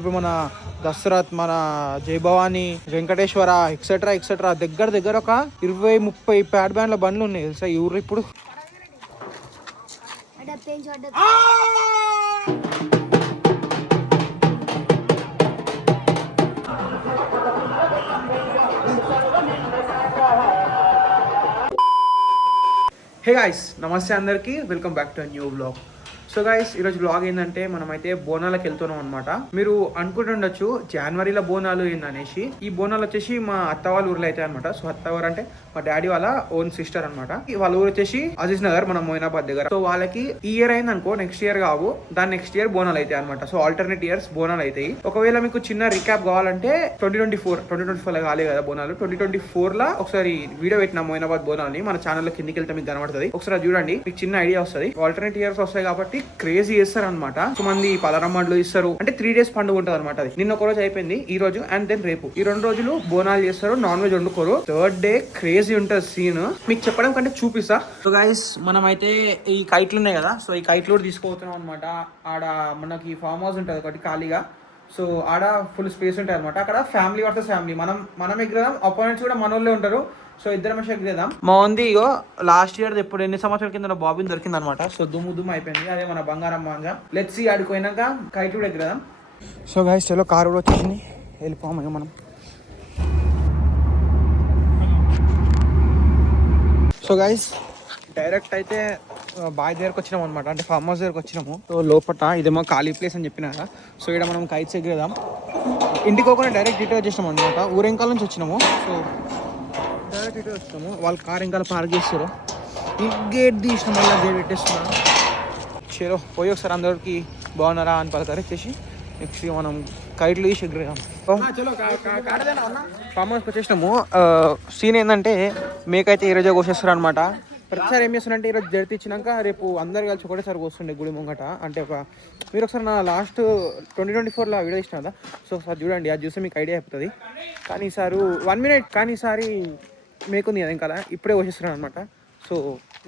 ఇప్పుడు మన దసరత్, మన జయభవాని, వెంకటేశ్వర ఎక్సెట్రా ఎక్సెట్రా దగ్గర ఒక 20-30 ప్యాడ్ బ్యాండ్ల బండ్లు ఉన్నాయి తెలుసా ఈ ఊరు ఇప్పుడు. హే గాయ్స్, నమస్తే అందరికీ, welcome back to new vlog. So guys, ఈరోజు వ్లాగ్ ఏంటంటే మనమైతే బోనాలకు వెళ్తున్నాం అనమాట. మీరు అనుకుంటుండొచ్చు జనవరిలో బోనాలు ఏందనేసి. ఈ బోనాలు వచ్చేసి మా అత్త వాళ్ళ ఊర్లో అయితే అనమాట. సో అత్త ఊరు అంటే మా డాడీ వాళ్ళ ఓన్ సిస్టర్ అనమాట. వాళ్ళ ఊరు వచ్చేసి అజీజ్ నగర్, మన మొయినాబాద్ దగ్గర. సో వాళ్ళకి ఈ ఇయర్ అయింది అనుకో, నెక్స్ట్ ఇయర్ కావు, దాని నెక్స్ట్ ఇయర్ బోనాలు అవుతాయి అనమాట. సో ఆల్టర్నేట్ ఇయర్స్ బోనాలు అవుతాయి. ఒకవేళ మీకు చిన్న రికాప్ కావాలంటే 2024 కాలే కదా బోనాలు, 2024 లా ఒకసారి వీడియో పెట్టిన మొయినాబాద్ బోనాలని మన ఛానల్లో కిందికి వెళ్తే మీకు కనబడుతుంది. ఒకసారి చూడండి, మీకు చిన్న ఐడియా వస్తుంది. ఆల్టర్నేట్ ఇయర్స్ వస్తాయి కాబట్టి క్రేజీ చేస్తారు అనమాట. సో మంది పలరమ్మడ్లు ఇస్తారు, అంటే 3 days పండుగ ఉంటుంది అనమాట. అది నిన్న ఒక రోజు అయిపోయింది, ఈ రోజు అండ్ దెన్ రేపు, ఈ 2 రోజులు బోనాలు చేస్తారు. నాన్ వెజ్ వండుకోరు. 3rd day క్రేజీ ఉంటుంది సీన్. మీకు చెప్పడం కంటే చూపిస్తా. సో గైస్, మనం అయితే ఈ కైట్లు ఉన్నాయి కదా, సో ఈ కైట్లు కూడా తీసుకుపోతున్నాం అనమాట. ఆడ మనకి ఫామ్ హౌస్ ఉంటుంది ఒకటి ఖాళీగా. సో ఆడ ఫుల్ స్పేస్ ఉంటుంది అనమాట. అక్కడ ఫ్యామిలీ వర్సెస్ ఫ్యామిలీ, మనం ఎగ్రేదాం, అపోనెంట్స్ కూడా మన వాళ్ళే ఉంటారు. సో ఇద్దరం ఎగ్రేదాం. మా ఉంది ఇగో లాస్ట్ ఇయర్ ఎప్పుడు ఎన్ని సంవత్సరాల కింద బాబీని దొరికింది అనమాట. సో దుమ్ము అయిపోయింది. అదే మన బంగారం మాంజా. లెట్స్ సీ, ఆడిపోయినాక కైట్ కూడా ఎగ్రేదాం. సో గైస్, చలో కారు కూడా వచ్చేసింది, వెళ్ళిపోయాం ఇక మనం. సో గైస్, డైరెక్ట్ అయితే బాయ్ దగ్గరకు వచ్చినాము అనమాట, అంటే ఫామ్ హౌస్ దగ్గరకు వచ్చినాము. సో లోపల ఇదేమో ఖాళీ ప్లేస్ అని చెప్పిన కదా. సో ఇక్కడ మనం కైట్స్ ఎగిరేదాం. ఇంటికి పోకుండా డైరెక్ట్ ఇటే వచ్చేసాం అనమాట. ఊరెంకాల నుంచి వచ్చినాము. సో డైరెక్ట్ ఇటే వచ్చినాము. వాళ్ళు కార్ ఇంకా పార్క్ చేస్తారు. ఈ గేట్ తీసినాం, మళ్ళీ గేట్ పెట్టేస్తున్నాం. చలో పోయి ఒకసారి అందరికి బాగున్నారా అని పలకరించేసి నెక్స్ట్ మనం కైట్లు తీసి ఎగిరేదాం. ఫామ్ హౌస్కి వచ్చేసినాము. సీన్ ఏంటంటే మేకైతే ఈ రోజే కోసేస్తారు అనమాట. ప్రతిసారి ఏం చేస్తారంటే ఈరోజు జడితి ఇచ్చినాక రేపు అందరు కలిసి ఒకటేసారి వస్తుండే గుడి ముంగట. అంటే మీరు ఒకసారి నా లాస్ట్ 2024లో వీడియో ఇచ్చిన కదా, సో ఒకసారి చూడండి, అది చూస్తే మీకు ఐడియా అయిపోతుంది. కానీ ఈసారి 1 minute, కానీ ఈసారి మేకుంది కదా ఇంకా ఇప్పుడే వచ్చేస్తున్నాను అనమాట. సో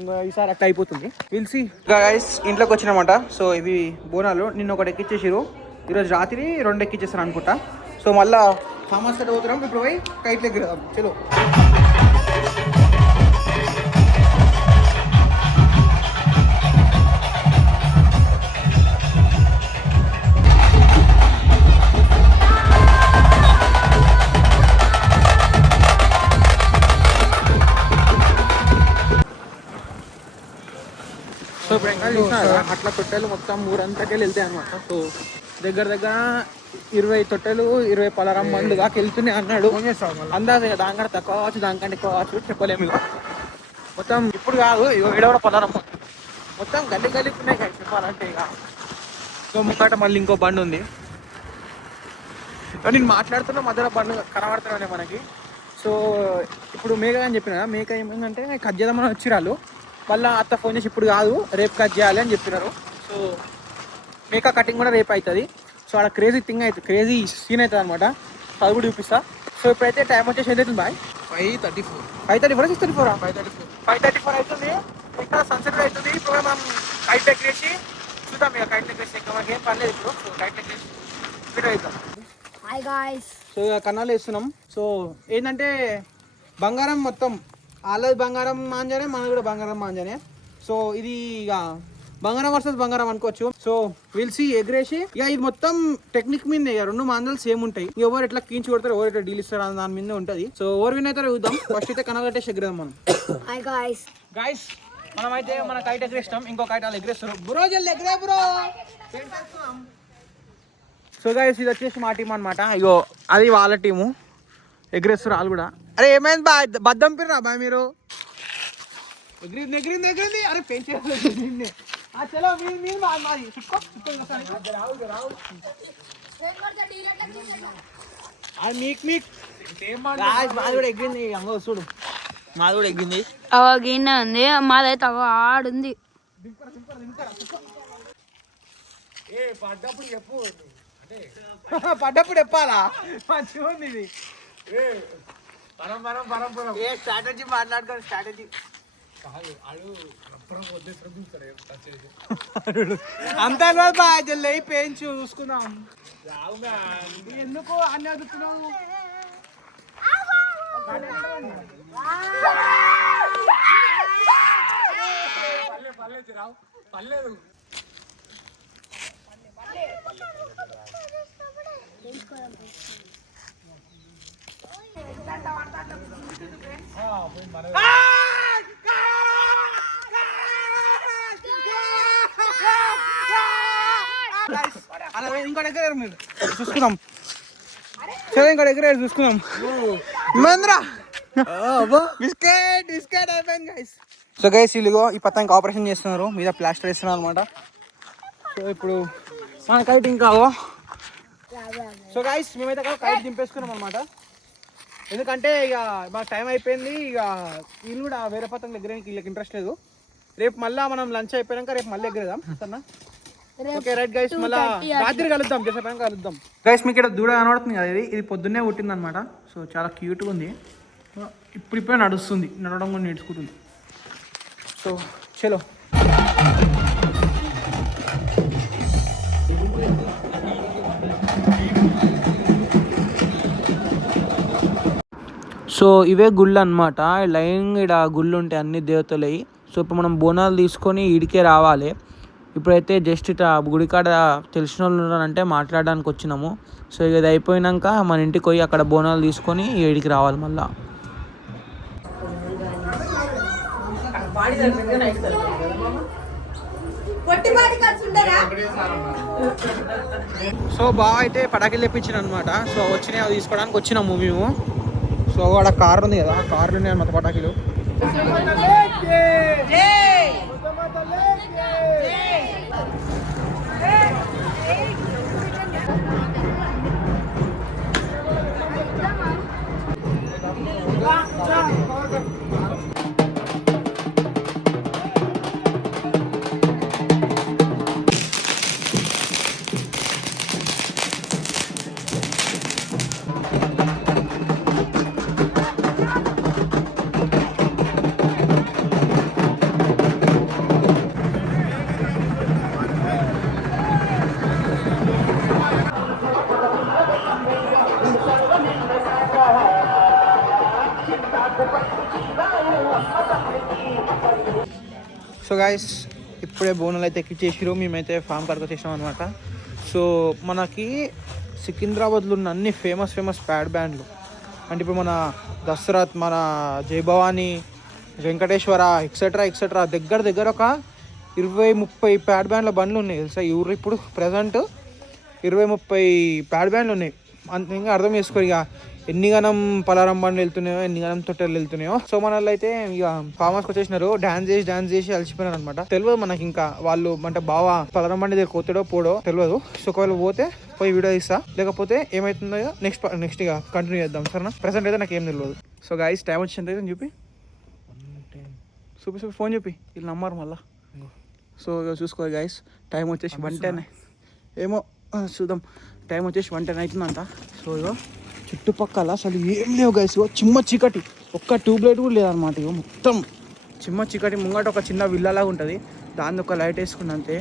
ఇంకా ఈసారి అట్లా అయిపోతుంది. పిలిచి గైస్ ఇంట్లోకి వచ్చినమాట. సో ఇవి బోనాలు నిన్న ఒకటి ఎక్కిచ్చేసారు, ఈరోజు రాత్రి 2 ఎక్కిచ్చేస్తారు అనుకుంటా. సో మళ్ళీ ఫామస్ కట్ పోతున్నాం. ఇప్పుడు పోయి కైట్లు ఎగిరేద్దాం. చలో. సో ఇప్పుడు ఇంకా చూసినారా, అట్లా తొట్టెలు మొత్తం ఊరంతకి వెళ్తాయి అనమాట. సో దగ్గర 20 తొట్టెలు 20 పలరం మండు దాకా వెళ్తున్నాయి అన్నాడు. అందాజ దానికంటే తక్కువ కావచ్చు, దానికంటే ఎక్కువ కావచ్చు, చెప్పలేము. మొత్తం ఇప్పుడు కాదు, ఇక్కడ కూడా పలరం మొత్తం గల్లి ఉన్నాయి కదా చెప్పాలంటే ఇక. సో ముంగట మళ్ళీ ఇంకో బండి ఉంది. నేను మాట్లాడుతున్నా మధ్యలో బండి కనబడుతున్నానే మనకి. సో ఇప్పుడు మేక అని చెప్పిన, మేక ఏమైందంటే కట్ చేద్దామని వచ్చిరాళ్ళు. మళ్ళీ అత్త ఫోన్ చేసి ఇప్పుడు కాదు రేపు కట్ చేయాలి అని చెప్పినారు. సో మేక కటింగ్ కూడా రేపు అవుతుంది. సో అక్కడ క్రేజీ థింగ్ అవుతుంది, క్రేజీ సీన్ అవుతుంది అనమాట. అది కూడా చూపిస్తా. సో ఇప్పుడైతే టైం వచ్చేసి ఎంత అవుతుంది బాయ్? 5:34 6:34 5:34 అవుతుంది. ఇక్కడ సన్సెట్ అవుతుంది. ఇప్పుడు మనం కైట్ ఎక్కేసి చూద్దాం. ఇక కైట్ ఎక్కేసి ఇంకా మనకి ఏం పర్లేదు ఇప్పుడు. సో కైట్ ఎక్కేసి వీడియో అవుతాం. సో ఇక కన్నాలు వేస్తున్నాం. సో ఏంటంటే బంగారం మొత్తం వాళ్ళది బంగారం మాంజానే, మనది కూడా బంగారం మాంజానే. సో ఇది ఇక బంగారం వర్సెస్ బంగారం అనుకోవచ్చు. సో విల్సి ఎగ్రేసి ఇక ఇది మొత్తం టెక్నిక్ మీద 2 మాంజాలు సేమ్ ఉంటాయి. ఎవరు ఎట్లా కీంచి కొడతారు, ఎవరు ఎట్లా డీల్ ఇస్తారు దాని మీద ఉంటుంది. సో ఎవరు విన్ అవుతారో చూద్దాం. ఫస్ట్ అయితే కన్నా కట్టేసి ఎగిరేద్దాం మనం. గైస్ మనం అయితే మన కైట్ ఎగిరేస్తాం, ఇంకో కైట్ వాళ్ళు ఎగిరేస్తారు. బ్రో జల్ది ఎగిరే బ్రో. సో గైస్, ఇది వచ్చేసి మా టీం అనమాట. ఇగో అది వాళ్ళ టీము, ఎగిరేస్తారు వాళ్ళు కూడా. అరే ఏమైంది బా, బద్దం పిర్రా బాయ్ మీరు. ఎగిరింది. అరే పెంచేది. చలో మీరు మాది చుట్టుకో. మాది కూడా ఎగిరింది. అంగో చూడు, మాది కూడా ఎగిరింది. గిన్నె ఉంది, మాదైతే ఆడుంది. పడ్డప్పుడు చెప్పు, పడ్డప్పుడు చెప్పాలా? మంచిగా ఉంది ఇది. స్ట్రాటజీ మాట్లాడుకోండి, స్ట్రాటజీ. అంత పెంచు చూసుకుందాం. ఎందుకు అన్నీ అదుతున్నావు? అలా ఇంకో దగ్గర మీరు చూసుకుందాం. సరే ఇంకో దగ్గర చూసుకుందాం. మహేంద్ర బిస్కెట్ బిస్కెట్ అయిపోయింది గైస్. సో గైస్ వీళ్ళుగో ఈ పతంకి ఆపరేషన్ చేస్తున్నారు, మీద ప్లాస్టర్ వేస్తున్నారు అనమాట. సో ఇప్పుడు మన కైట్ ఇంకా సో గైస్ మేమైతే కైట్ దింపేసుకున్నాం అనమాట. ఎందుకంటే ఇక మాకు టైం అయిపోయింది. ఇక వీళ్ళు కూడా వేరే పతంగి దగ్గర వీళ్ళకి ఇంట్రెస్ట్ లేదు. రేపు మళ్ళీ మనం లంచ్ అయిపోయాక రేపు మళ్ళీ ఎగరేదాం సరేనా? ఓకే రైట్ గైస్, మళ్ళీ రాత్రి కలుద్దాం, చేసేపాక కలుద్దాం. గైస్ మీకు ఇక్కడ దూడ కనబడుతుంది కదా, ఇది పొద్దున్నే పుట్టింది అనమాట. సో చాలా క్యూట్గా ఉంది. ఇప్పుడిప్పుడే నడుస్తుంది, నడవడం కూడా నేర్చుకుంటుంది. సో చలో. సో ఇవే గుళ్ళు అనమాట. లైన్ ఇక్కడ గుళ్ళు ఉంటాయి, అన్ని దేవతలవి. సో ఇప్పుడు మనం బోనాలు తీసుకొని ఈడికే రావాలి. ఇప్పుడైతే జస్ట్ ఇట్లా గుడికాడ తెలిసిన వాళ్ళు ఉన్నారంటే మాట్లాడడానికి వచ్చినాము. సో ఇది అయిపోయినాక మన ఇంటికి పోయి అక్కడ బోనాలు తీసుకొని ఈడికి రావాలి మళ్ళా. సో బాగా అయితే పటాకులు తెప్పించిన అనమాట. సో వచ్చినాయి అవి తీసుకోవడానికి వచ్చినాము మేము. సో అక్కడ కార్ ఉంది కదా, కార్లు ఉన్నాయి అన్నమాట పటాకులు. సో గాయస్ ఇప్పుడే బోనాలు అయితే ఎక్కిచ్చేసారు, మేమైతే ఫామ్ కాడికి వచ్చేసాం అనమాట. సో మనకి సికింద్రాబాద్లో ఉన్న అన్ని ఫేమస్ ప్యాడ్ బ్యాండ్లు అంటే ఇప్పుడు మన దసరత్, మన జయభవాని, వెంకటేశ్వర ఎక్సెట్రా దగ్గర ఒక 20-30 ప్యాడ్ బ్యాండ్ల బండ్లు ఉన్నాయి తెలుసా ఈ ఊరు. ఇప్పుడు ప్రజెంట్ 20-30 ప్యాడ్ బ్యాండ్లు ఉన్నాయి. అంత ఇంకా అర్థం చేసుకోరు ఇక ఎన్ని గనం పలారం బండ్లు వెళ్తున్నాయో, ఎన్ని గనం తొట్టెలు వెళ్తున్నాయో. సో మన వాళ్ళు అయితే ఇక ఫామ్ హౌస్కి వచ్చేసినారు, డాన్స్ చేసి అలసిపోయినారు అనమాట. తెలియదు మనకి ఇంకా వాళ్ళు అంటే బాగా పలారం బండి దగ్గర కొత్తడో పోడో తెలియదు. సో ఒకవేళ పోయి వీడియో తీస్తా, లేకపోతే ఏమవుతుందో నెక్స్ట్ ఇక కంటిన్యూ చేద్దాం సరేనా. ప్రెసెంట్ అయితే నాకు ఏం తెలియదు. సో గాయస్ టైం వచ్చింది అయితే చూపి ఫోన్ చెప్పి వీళ్ళు నమ్మారు మళ్ళా. సో చూసుకో గాయస్ టైం వచ్చేసి 1:10 ఏమో చూద్దాం. టైం వచ్చేసి 1:10 అవుతుందంట. సో ఇగో చుట్టుపక్కల అసలు ఏం లేవు గైస్. చిమ్మ చీకటి, ఒక్క ట్యూబ్ లైట్ కూడా లేదనమాట. ఇగో మొత్తం చిమ్మ చీకటి. ముంగట ఒక చిన్న విల్లాలాగా ఉంటుంది, దాన్ని ఒక లైట్ వేసుకున్న అంతే.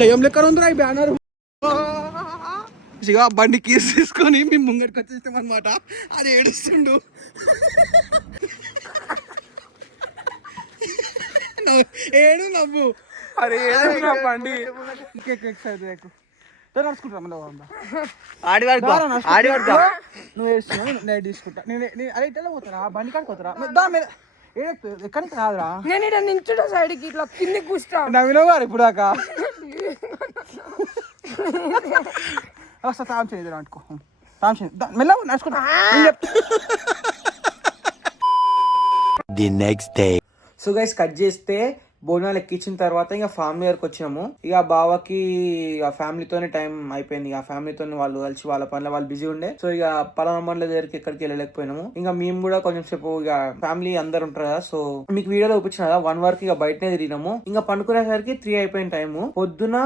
దయ్యం లెక్క ఉందిరా ఈ బ్యానర్. ఇక బండి కీస్ తీసుకొని మేము ముంగటికి వచ్చేస్తాం అనమాట. అది ఏడుస్తుండు. ఏడు నవ్వు అరే బండి నడుచుకుంటా నువ్వు వేస్తున్నావు, నేను తీసుకుంటా. అరే ఇట్లా పోతారా బండి కాడికి పోతారా ఎక్కడికి రాదురా. నేను నించుంటా సైడ్కి ఇట్లా కింది కూర్చుంటా. నవ్వినావు గారు ఇప్పుడు దాకా వస్తా. తాం చేయదు అనుకో, తాం చేయ మెల్ల నడుచుకుంటా. The next day. So guys cut చేస్తే బోనాలు ఎక్కించిన తర్వాత ఇంకా ఫ్యామిలీ దగ్గరకు వచ్చినాము. ఇక బావకి ఇక ఫ్యామిలీతోనే టైం అయిపోయింది. ఇక ఫ్యామిలీతో వాళ్ళు కలిసి వాళ్ళ పనుల వాళ్ళు బిజీ ఉండే. సో ఇక పలానా బండ్ల దగ్గరికి ఎక్కడికి వెళ్ళలేకపోయినాము. ఇంకా మేము కూడా కొంచెం సేపు ఇక ఫ్యామిలీ అందరు ఉంటారు కదా. సో మీకు వీడియోలో చూపించిన కదా 1 వరకు ఇక బయటనే తిరిగినాము. ఇంకా పండుకునేసరికి 3 అయిపోయిన టైము. పొద్దున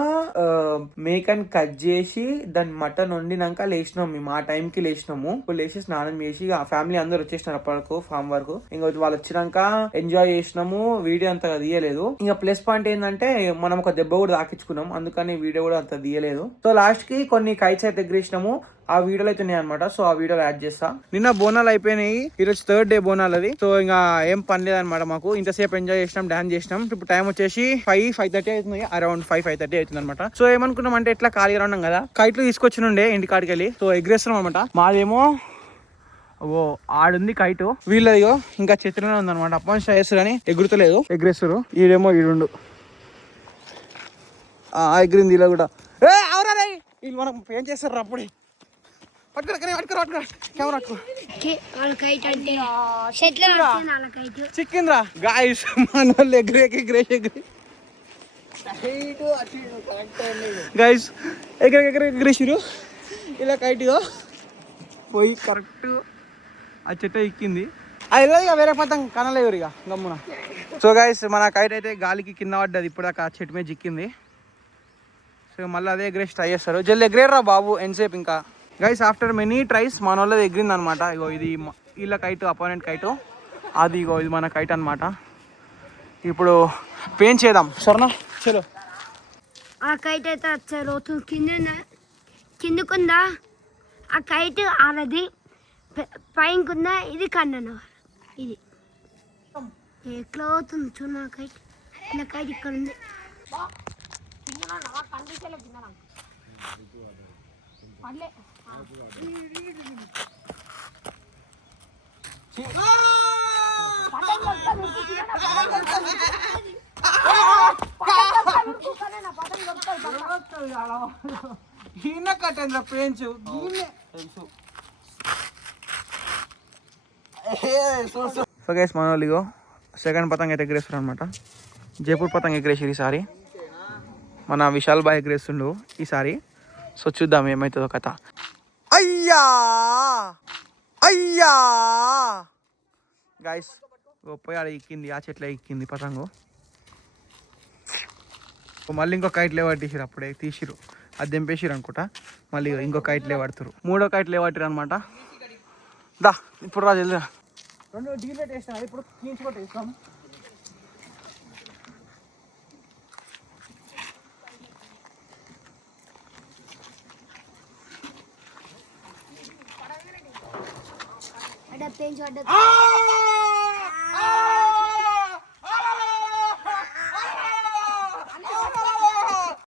మేకని కట్ చేసి దాని మటన్ వండినాక లేచినాము. మేము ఆ టైంకి లేచినాము. లేచి స్నానం చేసి ఇక ఫ్యామిలీ అందరు వచ్చేసినారు అప్పటికు ఫామ్ వరకు. ఇంకా వాళ్ళు వచ్చినాక ఎంజాయ్ చేసినాము. వీడియో అంతగా తీయలేదు. తీయలేదు. ఇంకా ప్లస్ పాయింట్ ఏంటంటే మనం ఒక దెబ్బ కూడా తాకించుకున్నాం, అందుకని వీడియో కూడా అంత తీయలేదు. సో లాస్ట్ కి కొన్ని కైట్స్ అయితే ఎగిరేసినాము, ఆ వీడియోలు అయితే ఉన్నాయి అనమాట. సో ఆ వీడియోలు యాడ్ చేస్తా. నిన్న బోనాలు అయిపోయినాయి, ఈరోజు 3rd డే బోనాలు అది. సో ఇంకా ఏం పని లేదనమాట మాకు. ఇంతసేపు ఎంజాయ్ చేసినాం, డాన్స్ చేసినాం. ఇప్పుడు టైం వచ్చేసి 5:30 అవుతుంది, అరౌండ్ 5:30 అవుతుంది అనమాట. సో ఏమనుకున్నాం అంటే ఇట్లా ఖాళీగా ఉన్నాం కదా, కైట్లు తీసుకొచ్చి నుండే ఇంటి కాడికి వెళ్ళి. సో ఎగిరేస్తున్నాం అనమాట. మాదేమో ఓ ఆడుంది కైటు, వీళ్ళదిగో ఇంకా చిత్రంలో ఉందన్నమాట. అప్పని చేస్తారు కానీ ఎగురుతలేదు, ఎగిరేస్తారు. ఈడేమో ఈడుండు ఎగిరింది ఇలా కూడా. అవునా వీళ్ళు మనం ఏం చేస్తారు అప్పుడే. చిక్కింద్రా గాయస్, మన వాళ్ళు గైస్ ఎగరేసిరు ఇలా కైట్గా పోయి కరెక్ట్ ఆ చెట్టు ఎక్కింది. అది ఇక వేరే పతంగా కనలేరు ఇక గమ్మున. సో గైస్ మన కైట్ అయితే గాలికి కింద పడ్డది, ఇప్పుడు దాకా ఆ చెట్టు మీద చిక్కింది. సో మళ్ళీ అదే ఎగ్రేసి ట్రై చేస్తారు. జల్ది ఎగ్రేరా బాబు ఎంతసేపు ఇంకా. గైస్ ఆఫ్టర్ మెనీ ట్రైస్ మన వాళ్ళది ఎగిరింది అనమాట. ఇగో ఇది వీళ్ళ కైట్, అపోనెంట్ కైటు అది. ఇగో ఇది మన కైట్ అనమాట. ఇప్పుడు పెయింట్ చేద్దాం సరేనా. చలో ఆ కైట్ అయితే వచ్చే రోజు కిందకుందా ఆ కైట్ ఆడది, పైనకుందా ఇది కన్నను. ఇది ఎట్లా అవుతుంది చూడు నా కైట్. నా కైట్ ఇక్కడ ఉంది. కట్టేంద్ర పెయింట్స్ సో గైస్ మన వాళ్ళు ఇగో సెకండ్ పతంగ అయితే ఎగరేస్తారు అనమాట. జైపూర్ పతంగ ఎగరేసారు ఈసారి, మన విశాల్ బాయ్ ఎగరేస్తుండు ఈసారి. సో చూద్దాం ఏమవుతుందో కథ. అయ్యా అయ్యా గాయస్ పోయి ఆడ ఎక్కింది, ఆ చెట్ల ఎక్కింది పతంగు. మళ్ళీ ఇంకో కైట్లే పట్టేసారు, అప్పుడే తీసిరు, అది దింపేసిరు అనుకుంటా. మళ్ళీ ఇంకో కైట్లే పడుతురు, 3వ కైట్లే పట్టిరు అనమాట. దా ఇప్పుడు రా జల్ది. 2 డీలెట్ వేసినా, ఇప్పుడు క్లీన్స్ కూడా వేస్తాం. పెంచి